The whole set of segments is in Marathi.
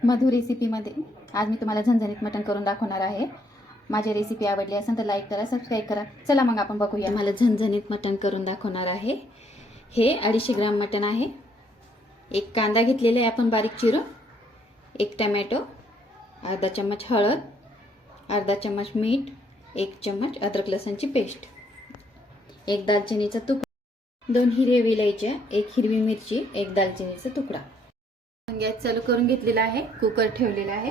मधू रेसिपीमध्ये आज मी तुम्हाला झणझणीत मटण करून दाखवणार आहे। माझी रेसिपी आवडली असेल तर लाईक करा, सबस्क्राईब करा। चला मग आपण बघूया। मला झणझणीत मटण करून दाखवणार आहे। हे 250 ग्राम मटण आहे। एक कांदा घेतलेला आहे आपण बारीक चिरून, एक टोमॅटो, अर्धा चम्मच हळद, अर्धा चम्मच मीठ, एक चम्मच अद्रक लसूणची पेस्ट, एक दालचिनीचा तुकडा, 2 हिरव्या वेलच्या, एक हिरवी मिरची, एक दालचिनीचा तुकडा। गॅस चालू करून घेतलेला आहे। कुकर ठेवलेला आहे।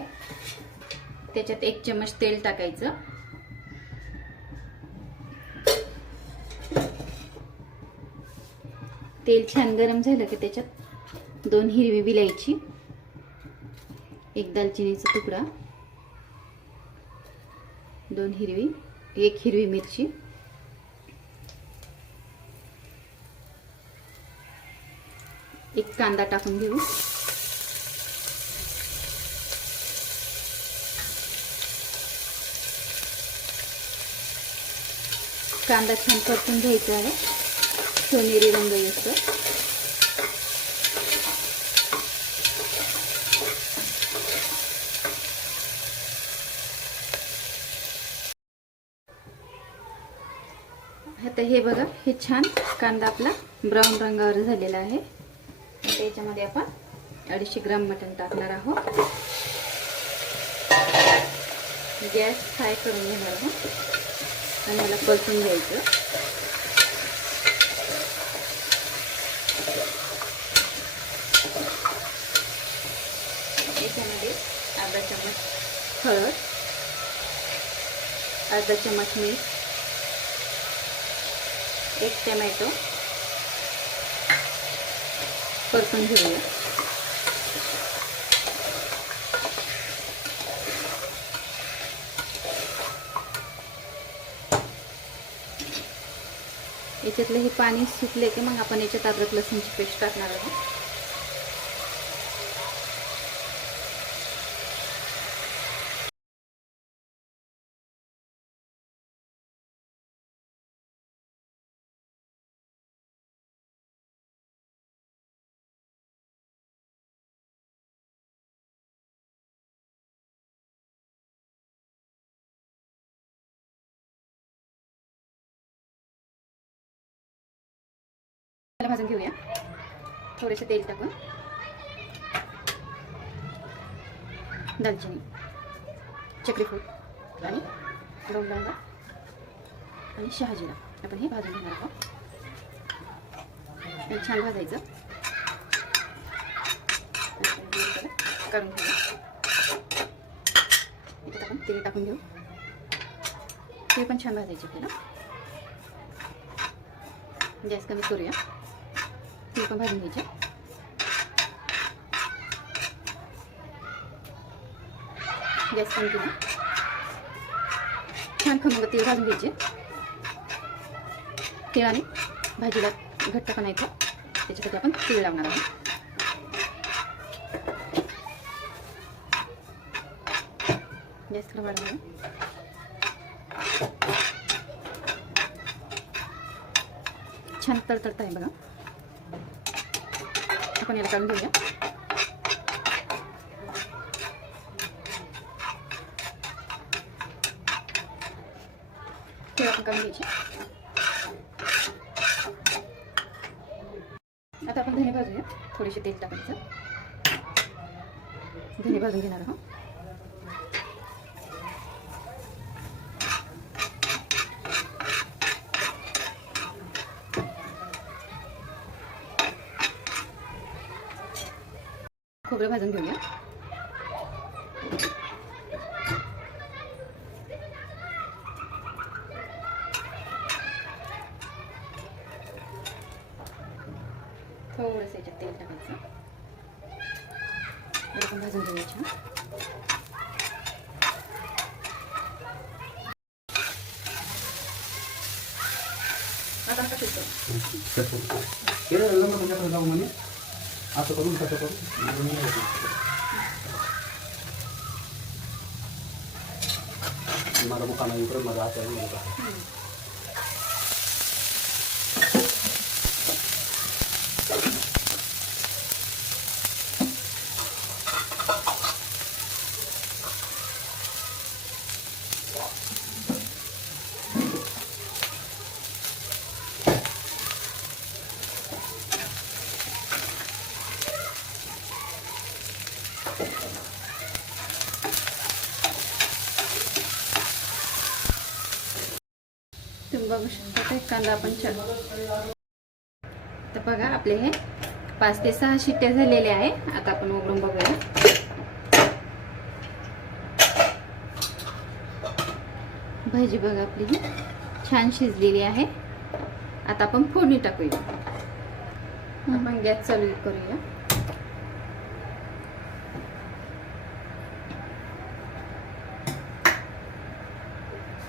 त्याच्यात 1 चम्मच तेल टाकायचं। तेल छान गरम झालं की त्याच्यात 2 हिरवी वेलची, एक दालचिनीचा तुकडा, 1 हिरवी मिरची, एक कांदा टाकून घेऊ। कांदा छान परतून घ्यायचा आहे, सोनेरी रंग येतो। आता हे बघा, हे छान कांदा आपला ब्राऊन रंगावर झालेला आहे। त्याच्यामध्ये आपण 250 ग्राम मटण टाकणार आहोत। गॅस हाय करून घेणार आहोत आणि याला परतून घ्यायचं। याच्यामध्ये अर्धा चम्मच हळद, अर्धा चम्मच मीठ, एक टोमॅटो परतून घेऊया। याच्यातलं हे पाणी सुकले की मग आपण याच्यात अद्रक लसूणची पेस्ट टाकणार आहोत। भाजून घेऊया। थोडेसे तेल टाकून दालचिनी, चक्रीफूल आणि लवंग आणि शहाजिरा आपण हे भाजून घेणार आहोत। छान भाजायचं, काढून घेऊ। इथे आपण तेल टाकून घेऊ। ते पण छान भाजायचे आपल्याला। गॅस कमी करूया। ते पण भाजून घ्यायचे। गॅस कमी केला, छान खमंग तेल भाजून घ्यायचे। तेलाने भाजीला घट्टपणा येतो, त्याच्यासाठी आपण तेल लावणार आहोत। गॅस थोडा वाढवूया। छान तळतळत आहे बघा। आपण याला काढून घेऊया। ते आपण काढून घ्यायचे। आता आपण धने भाजूया। थोडेसे तेल टाकायचं, धने भाजून घेणार आहोत। खोबरं भाजून घेऊया। थोडंसं याच्यात तेल टाकायचं, आपण भाजून घेऊया छान। आता आपण टाकतो असं करून कसं करून माझा मुकाना इकडे माझा हात आहे। तुम्ही बघू शकता काही कांदा आपण छान. तर बघा आपले हे 5 ते 6 शिट्ट्या झालेल्या आहे. आता आपण उघडून बघूया. भाजी बघा आपली ही छान शिजलेली आहे. आता आपण फोडणी टाकूया. आपण गॅस चालू करूया.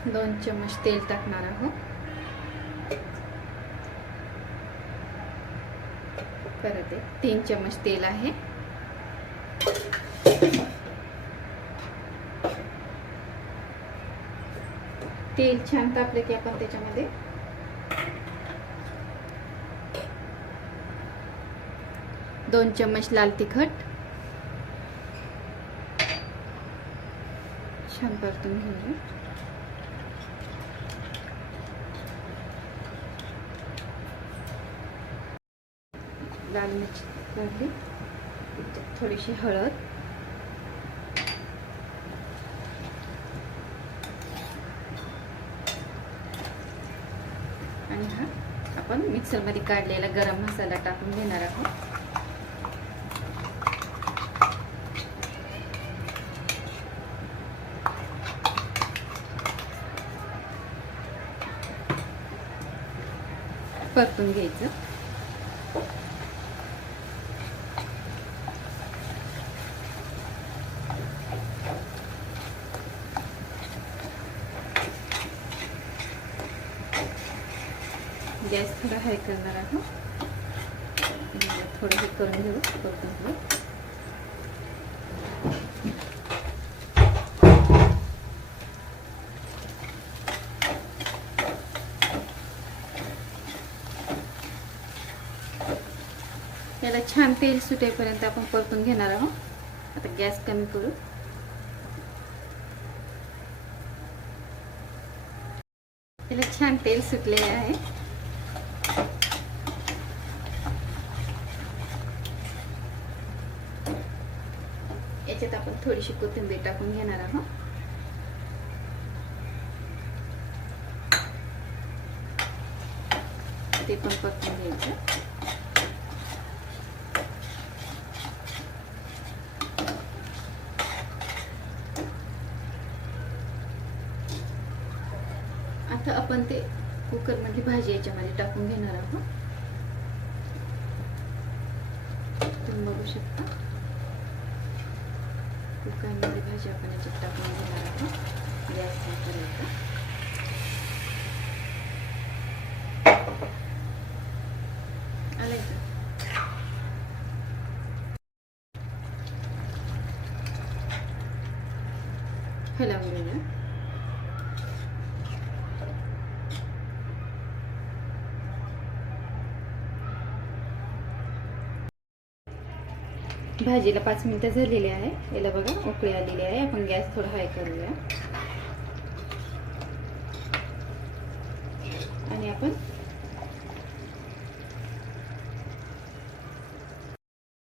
दोन चम्मच तेल टाकणार आहोत. परत 3 चम्मच तेल आहे. तेल छान तापले की आपण त्याच्यामध्ये दोन चम्मच लाल तिखट छान परतून घेऊया. लाल मिरची घातली, थोडीशी हळद, आणि हा आपण मिक्सरमध्ये काढलेला गरम मसाला टाकून घेणार आहोत. परतून घ्यायचं. गॅस थोडा हाय करणार आहोत. थोडं हे करून घेऊ. परतून घेऊ. याला छान तेल सुटेपर्यंत आपण परतून घेणार आहोत. आता गॅस कमी करू. याला छान तेल सुटलेले आहे. याच्यात आपण थोडीशी कोथिंबीर टाकून घेणार आहोत. ते पण परतून घ्यायचं. आता आपण ते कुकर मध्ये भाजी याच्यामध्ये टाकून घेणार आहोत. तुम्ही बघू शकता कुकर मध्ये भाजी आपण याच्यात टाकून घेणार आहोत. गॅस करायचा. हलवून घेऊया. भाजीला 5 मिनिटं झालेली आहे. याला बघा उकळी आलेली आहे. आपण गॅस थोडा हाय करूया आणि आपण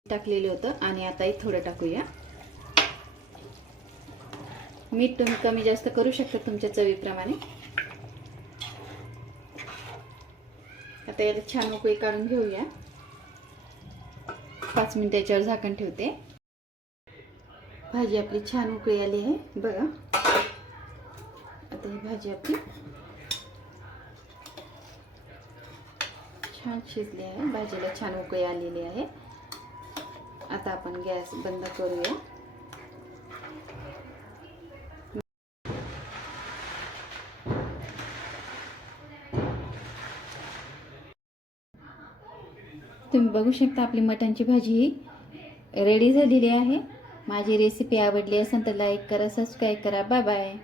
टाकलेलं होतं आणि आता थोडं टाकूया. मीठ तुम्ही कमी जास्त करू शकता तुमच्या चवीप्रमाणे. आता याला छान उकळी काढून घेऊया. 5 मिनिटं याच्यावर झाकण ठेवते. भाजी आपली छान उकळी आली आहे बघा. आता ही भाजी आपली छान शिजली आहे. भाजीला छान उकळी आलेली आहे. आता आपण गॅस बंद करूया. तुम्ही बघू शकता आपली मटणची भाजी रेडी झालेली आहे. माझी रेसिपी आवडली असेल तर लाईक करा, सबस्क्राईब करा. Bye bye.